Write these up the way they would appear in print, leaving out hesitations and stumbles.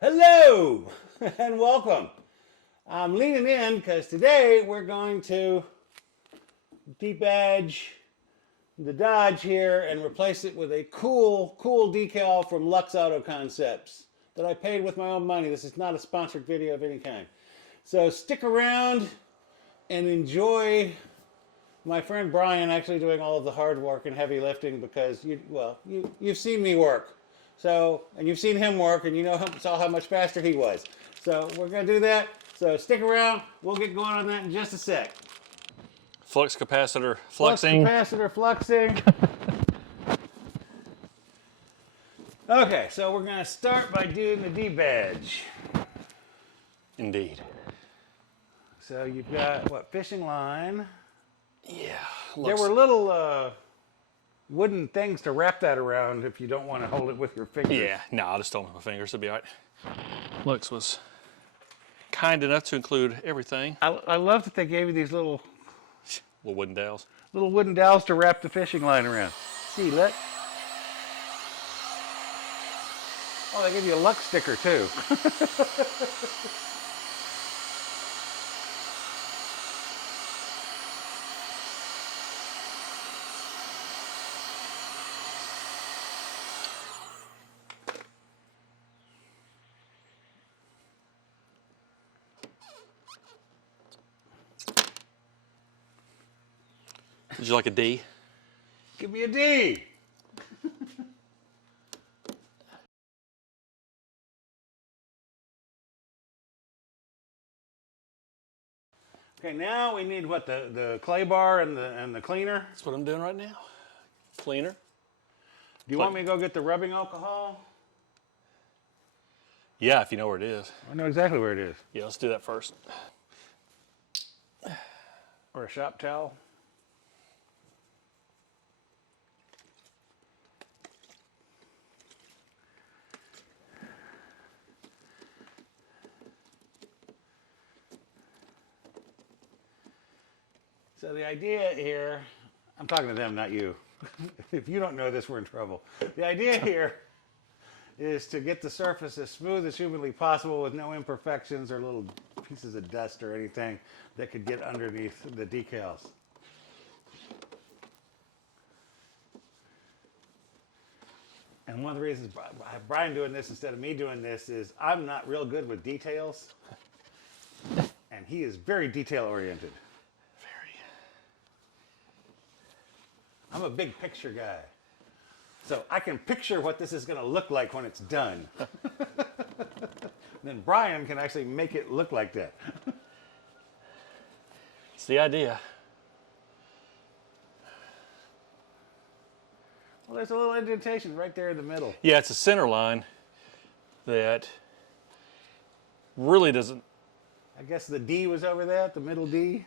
Hello and welcome. I'm leaning in because today we're going to debadge the Dodge here and replace it with a cool decal from Luxe Auto Concepts that I paid with my own money. This is not a sponsored video of any kind. So stick around and enjoy my friend Brian actually doing all of the hard work and heavy lifting because you've seen me work. So, and you've seen him work, and you saw how much faster he was. So we're going to do that. So stick around. We'll get going on that in just a sec. Flux capacitor fluxing. Flux capacitor fluxing. Okay, so we're going to start by doing the debadge. Indeed. So you've got, what, fishing line? Yeah. There were little wooden things to wrap that around if you don't want to hold it with your fingers. Yeah, no, I'll just hold it with my fingers. It'll be all right. Lux was kind enough to include everything. I love that they gave you these little wooden dowels. Little wooden dowels to wrap the fishing line around. See, look. Oh, they give you a Lux sticker too. Would you like a D? Give me a D. Okay, now we need what, the clay bar and the cleaner? That's what I'm doing right now. Cleaner. Do you want me to go get the rubbing alcohol? Yeah, if you know where it is. I know exactly where it is. Yeah, let's do that first. Or a shop towel. So the idea here, I'm talking to them, not you. If you don't know this, we're in trouble. The idea here is to get the surface as smooth as humanly possible with no imperfections or little pieces of dust or anything that could get underneath the decals. And one of the reasons Brian doing this instead of me doing this is I'm not real good with details, and he is very detail oriented. I'm a big picture guy. So I can picture what this is going to look like when it's done. Then Brian can actually make it look like that. It's the idea. Well, there's a little indentation right there in the middle. Yeah, it's a center line that really doesn't... I guess the D was over that, the middle D?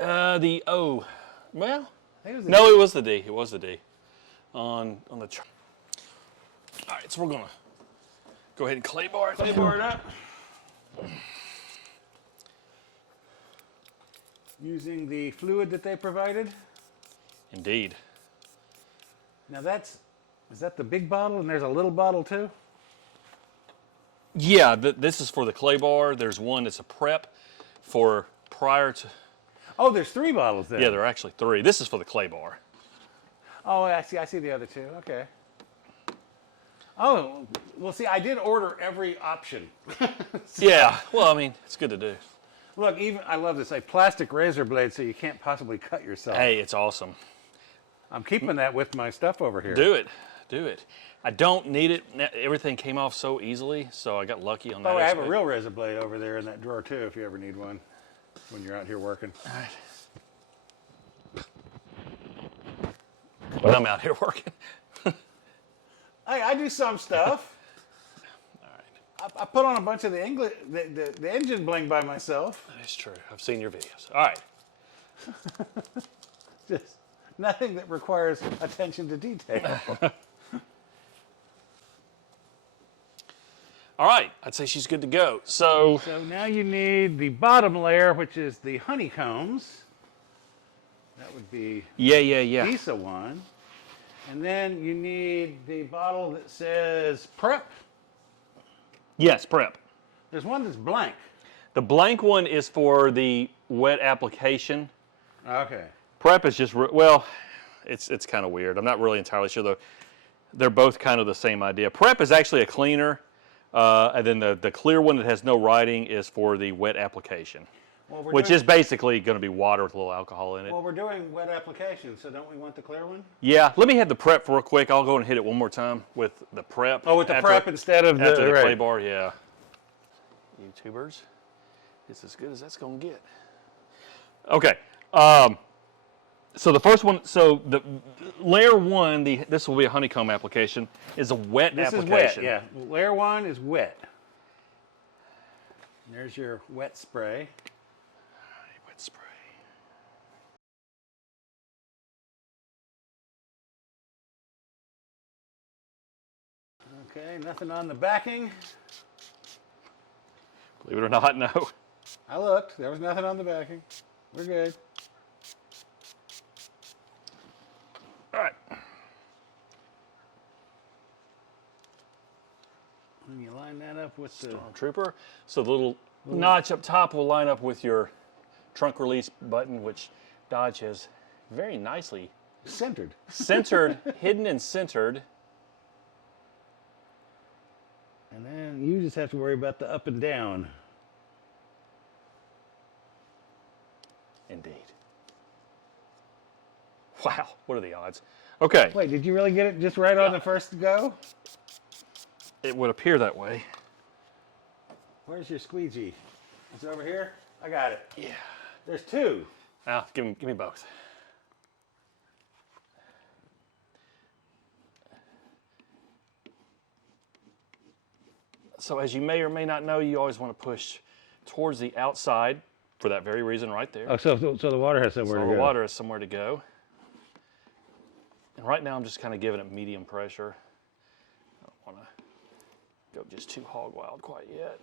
The O. Well... It no, it was the D. It was the D on the chart. All right, so we're gonna go ahead and clay bar it. Clay bar it up. Using the fluid that they provided. Indeed. Now is that the big bottle and there's a little bottle too? Yeah, this is for the clay bar. There's one that's a prep for prior to. Oh, there's 3 bottles there. Yeah, there are actually 3. This is for the clay bar. Oh, I see the other 2. Okay. Oh, well, see, I did order every option. So, yeah, well, I mean, it's good to do. Look, I love this, a plastic razor blade so you can't possibly cut yourself. Hey, it's awesome. I'm keeping that with my stuff over here. Do it. Do it. I don't need it. Everything came off so easily, so I got lucky on that. Oh, I have a real razor blade over there in that drawer, too, if you ever need one. When you're out here working. All right. When I'm out here working. I do some stuff. All right. I put on a bunch of the engine bling by myself. That's true. I've seen your videos. All right. Just nothing that requires attention to detail. All right, I'd say she's good to go. So now you need the bottom layer, which is the honeycombs. That would be Visa one. And then you need the bottle that says prep. Yes, prep. There's one that's blank. The blank one is for the wet application. Okay. Prep is just, well, it's kind of weird. I'm not really entirely sure, though. They're both kind of the same idea. Prep is actually a cleaner, and then the clear one that has no writing is for the wet application, Well, which is basically going to be water with a little alcohol in it. Well, we're doing wet application, so don't we want the clear one? Yeah, let me have the prep real quick. I'll go and hit it one more time with the prep. Oh, with the prep instead of after the right. clay bar, yeah. YouTubers, it's as good as that's going to get. Okay. So the first one, so the layer one, this will be a honeycomb application, is a wet application. This is wet, yeah. Layer one is wet. There's your wet spray. Wet spray. Okay, nothing on the backing. Believe it or not, no. I looked, there was nothing on the backing. We're good. All right. When you line that up with the Stormtrooper. So the little notch up top will line up with your trunk release button, which Dodge has very nicely centered. hidden and centered. And then you just have to worry about the up and down. Indeed. Wow, what are the odds? Okay. Wait, did you really get it just right on the first go? It would appear that way. Where's your squeegee? It's over here? I got it. Yeah. There's two. Ah, give me both. So as you may or may not know, you always want to push towards the outside for that very reason right there. Oh, so the water has somewhere to go. So the water has somewhere to go. And right now I'm just kind of giving it medium pressure. I don't want to go just too hog wild quite yet.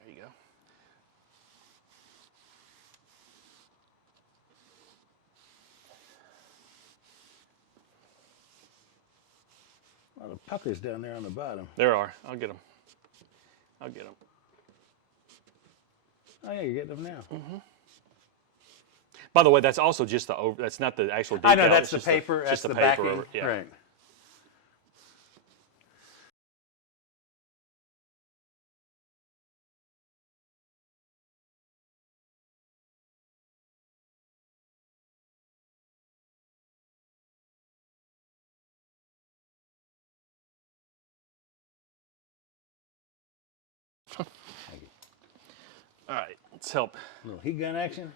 There you go. A lot of puckers down there on the bottom. There are. I'll get them. I'll get them. Oh yeah, you're getting them now. Mm-hmm. By the way, that's also just the over. That's not the actual decal. I know that's the paper. That's just the paper backing. over. Yeah. Right. All right, let's help. A little heat gun action.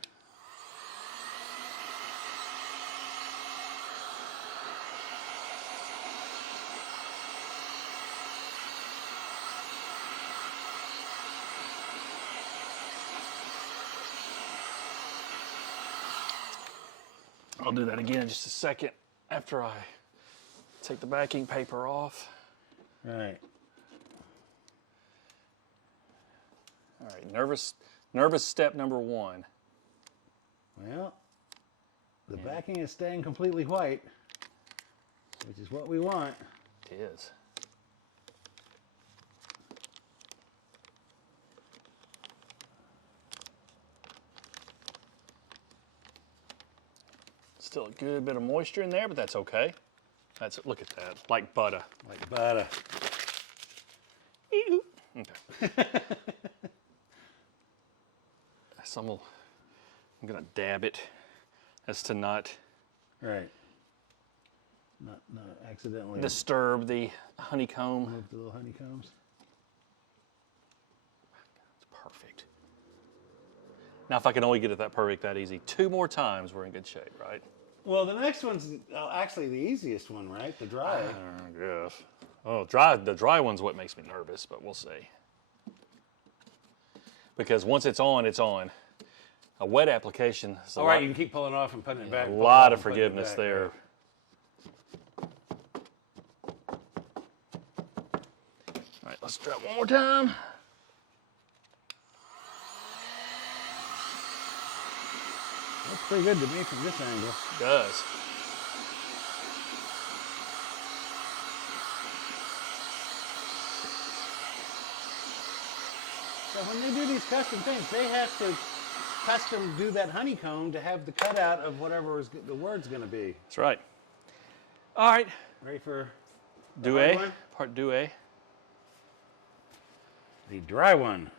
I'll do that again in just a second after I take the backing paper off. Right. All right, nervous step number one. Well, the backing is staying completely white, which is what we want. It is. Still a good bit of moisture in there, but that's okay. Look at that, like butter. Like butter. Okay. So I'm gonna dab it as to not Right. Not accidentally disturb the honeycomb. move the little honeycombs. It's perfect. Now, if I can only get it that perfect, that easy, 2 more times, we're in good shape, right? Well, the next one's actually the easiest one, right? The dry. Yes. Oh, the dry one's what makes me nervous, but we'll see. Because once it's on, it's on. A wet application is All right, you can keep pulling off and putting it back. a lot of forgiveness there. All right, let's try it one more time. Looks pretty good to me from this angle. It does. So when they do these custom things, they have to custom do that honeycomb to have the cutout of whatever the word's going to be. That's right. All right. Ready for Doué, part doué. The dry one.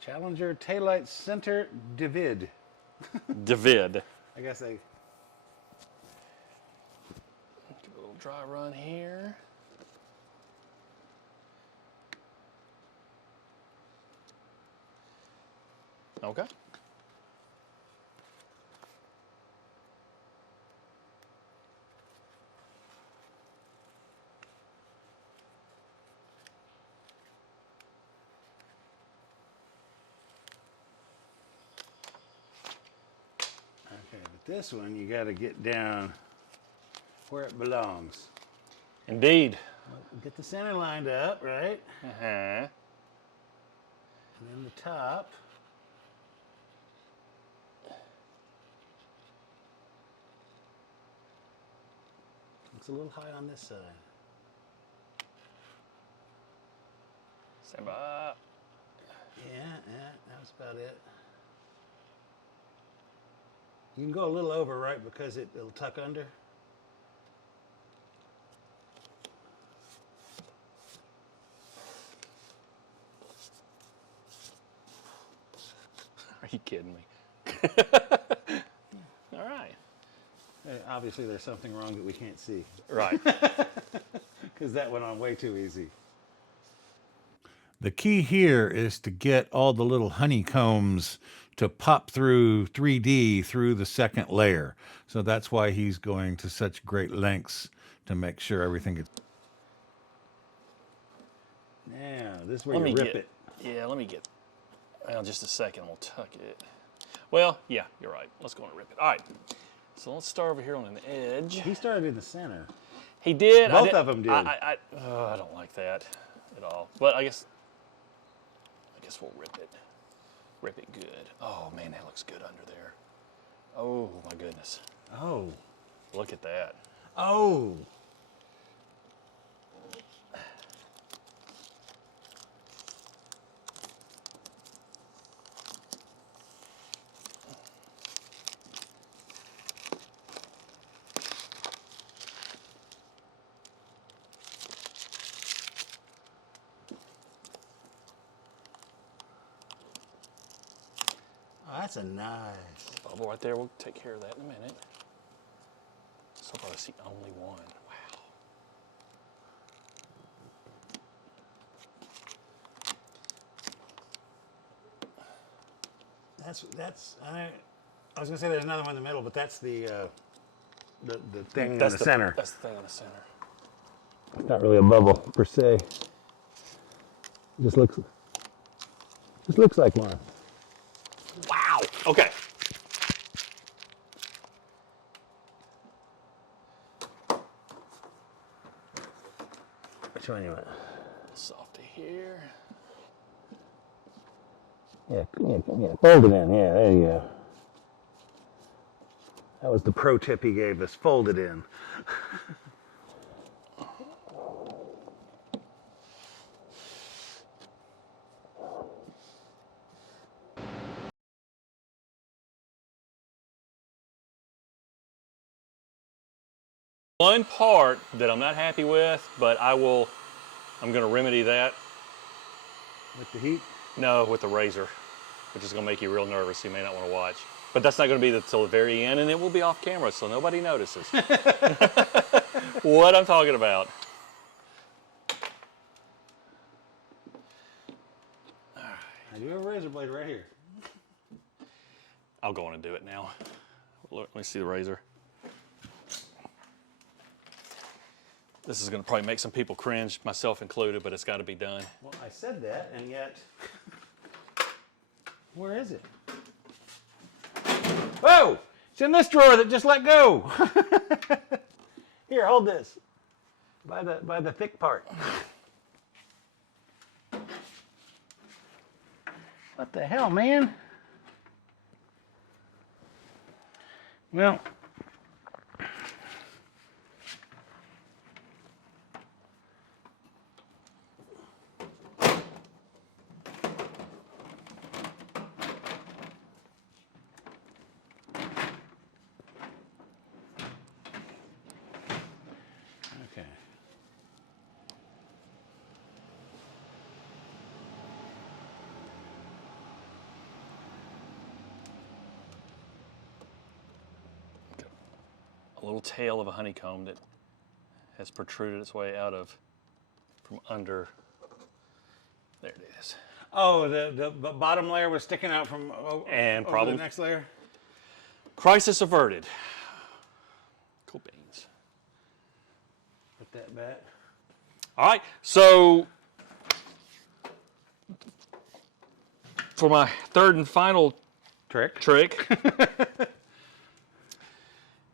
Challenger Taillight Center David. David. I guess they... Give it a little dry run here. Okay. Okay, but this one you got to get down where it belongs. Indeed. Get the center lined up, right? Uh-huh. And then the top. Looks a little high on this side. Stand by. Yeah, that was about it. You can go a little over, right, because it'll tuck under. Are you kidding me? All right. Obviously, there's something wrong that we can't see. Right. Because that went on way too easy. The key here is to get all the little honeycombs to pop through 3D through the second layer. So that's why he's going to such great lengths to make sure everything gets... Now, this is where you rip it. Yeah, let me get... Well, just a second, we'll tuck it. Well, yeah, you're right. Let's go and rip it. All right. So let's start over here on an edge. He started in the center. He did. Both of them did. I don't like that at all. But I guess we'll rip it. Rip it good. Oh man, that looks good under there. Oh my goodness. Oh. Look at that. Oh. That's a nice bubble right there. We'll take care of that in a minute. So far I see only one. Wow. I was gonna say there's another one in the middle, but that's the thing in the center. That's the thing on the center. It's not really a bubble per se. Just looks like one. Wow. Okay. Which one you want? Softy here. Yeah, fold it in. Yeah, there you go. That was the pro tip he gave us. Fold it in. One part that I'm not happy with, but I'm going to remedy that. With the heat? No, with the razor, which is going to make you real nervous. You may not want to watch. But that's not going to be until the very end, and it will be off camera, so nobody notices. What I'm talking about. I do have a razor blade right here. I'll go on and do it now. Let me see the razor. This is going to probably make some people cringe, myself included, but it's got to be done. Well, I said that, and yet, where is it? Whoa! It's in this drawer that just let go. Here, hold this. By the thick part. What the hell, man? Well, okay. A little tail of a honeycomb that has protruded its way out of from under. There it is. Oh, the bottom layer was sticking out from And over problem the next layer? crisis averted. Cool beans. Put that back. All right, so for my third and final trick,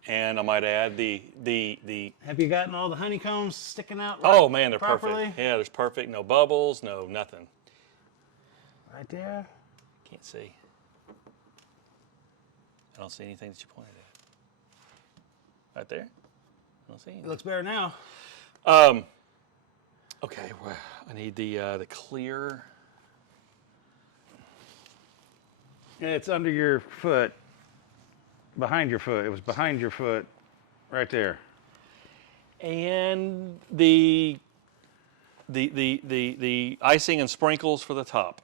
and I might add the Have you gotten all the honeycombs sticking out? oh man, they're properly? perfect. Yeah, there's perfect. No bubbles, no nothing. Right there. Can't see. I don't see anything that you pointed at. Right there. I don't see anything. It looks better now. Okay, well, I need the clear. Yeah, it's under your foot. Behind your foot. It was behind your foot. Right there. And the icing and sprinkles for the top.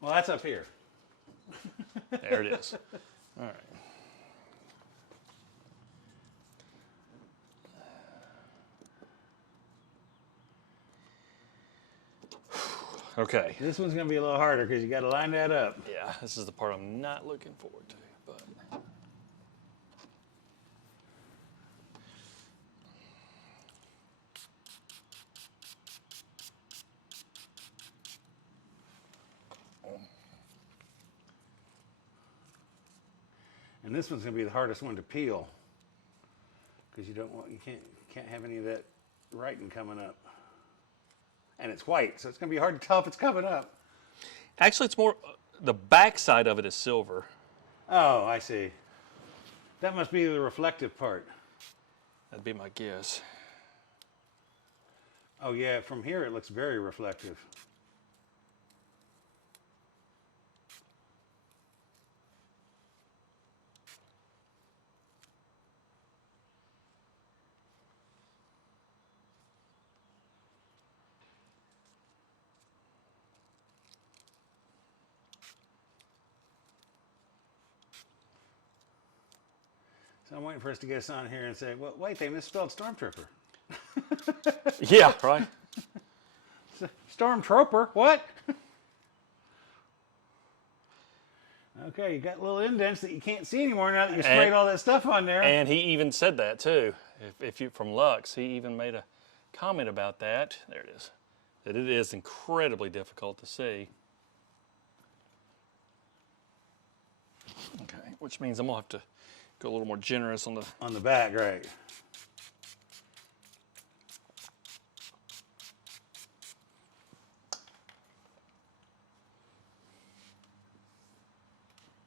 Well, that's up here. There it is. All right. Okay. This one's going to be a little harder because you got to line that up. Yeah, this is the part I'm not looking forward to, but. And this one's going to be the hardest one to peel because you can't have any of that writing coming up. And it's white, so it's going to be hard to tell if it's coming up. Actually, it's more, the back side of it is silver. Oh, I see. That must be the reflective part. That'd be my guess. Oh yeah, from here it looks very reflective. So I'm waiting for us to get us on here and say, well, wait, they misspelled Stormtrooper. Yeah, right? Stormtrooper, what? Okay, you got little indents that you can't see anymore now that you sprayed all that stuff on there. And he even said that too. If you from Luxe, he even made a comment about that. There it is. That it is incredibly difficult to see. Okay, which means I'm gonna have to go a little more generous on the back, right.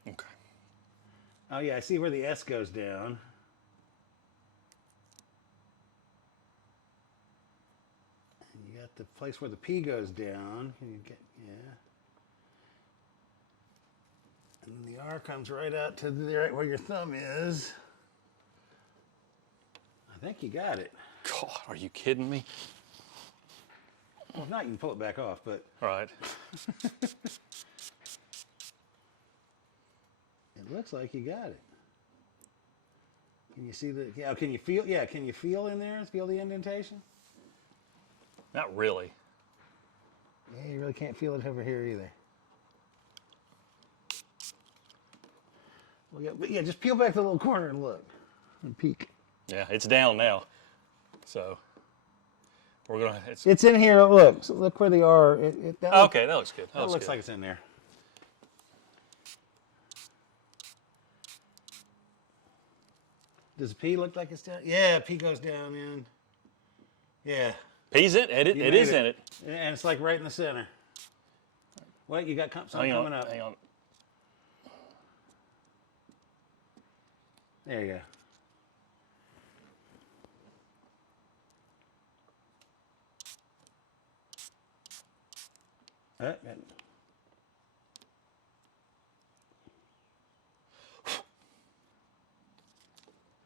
Okay. Oh yeah, I see where the S goes down. And you got the place where the P goes down. Can you get, yeah. And then the R comes right out to the right where your thumb is. I think you got it. God, are you kidding me? Well, if not, you can pull it back off, but. All right. It looks like you got it. Can you see the, yeah, can you feel in there? Feel the indentation? Not really. Yeah, you really can't feel it over here either. Well, yeah, just peel back the little corner and look. And peek. Yeah, it's down now. So we're gonna. It's in here. Look, so look where they are. Okay, that looks good. That looks like it's in there. Does the P look like it's down? Yeah, P goes down in. Yeah. P's in it. It is in it. And it's like right in the center. Wait, you got something coming up. Hang on. There you go.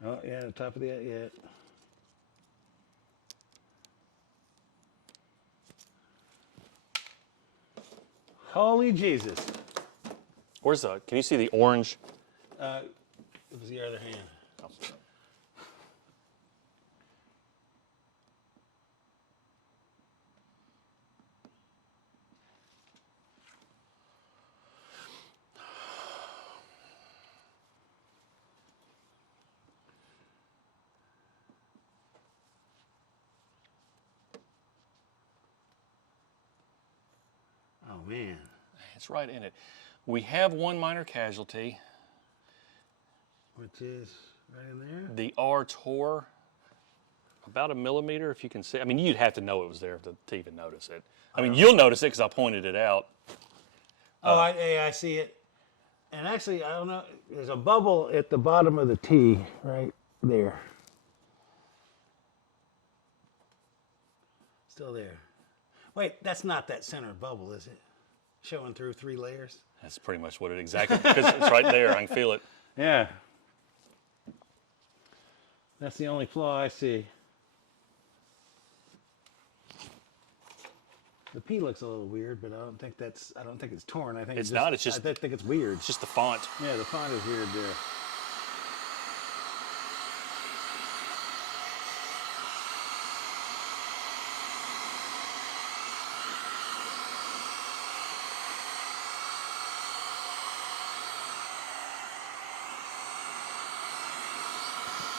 Oh, yeah, the top of the, yeah. Holy Jesus. Where's the, can you see the orange? It was the other hand. Oh, man. It's right in it. We have one minor casualty. Which is right in there? The R tore about 1 millimeter, if you can see. I mean, you'd have to know it was there to even notice it. I mean, you'll notice it because I pointed it out. Oh, I see it. And actually, I don't know, there's a bubble at the bottom of the T right there. Still there. Wait, that's not that center bubble, is it? Showing through 3 layers? That's pretty much what it exactly, because it's right there. I can feel it. Yeah. That's the only flaw I see. The P looks a little weird, but I don't think it's torn. I think It's not, it's just- I think it's weird. It's just the font. Yeah, the font is weird there.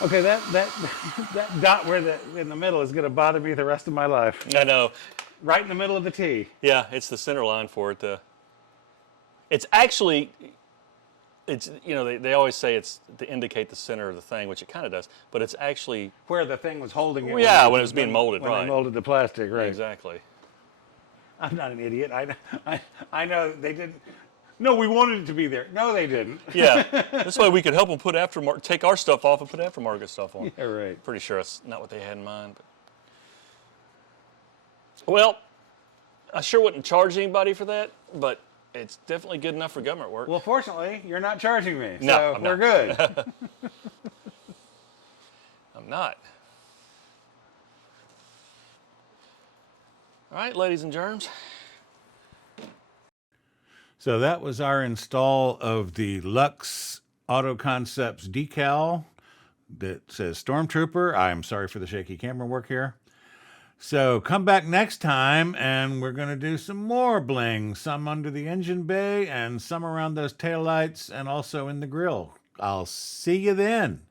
Okay, that dot in the middle is going to bother me the rest of my life. I know. Right in the middle of the T. Yeah, it's the center line for it. It's actually, it's, you know, they always say it's to indicate the center of the thing, which it kind of does, but it's actually Where the thing was holding it. Yeah, when it was being molded, when right. they molded the plastic, right. exactly. I'm not an idiot. I know they didn't. No, we wanted it to be there. No, they didn't. Yeah, this way we could help them put take our stuff off and put aftermarket stuff on. Yeah, right. Pretty sure that's not what they had in mind. But. Well, I sure wouldn't charge anybody for that, but it's definitely good enough for government work. Well, fortunately, you're not charging me, No, so I'm we're not. good. I'm not. All right, ladies and germs. So that was our install of the Luxe Auto Concepts decal that says Stormtrooper. I'm sorry for the shaky camera work here. So come back next time and we're going to do some more bling, some under the engine bay and some around those taillights and also in the grill. I'll see you then.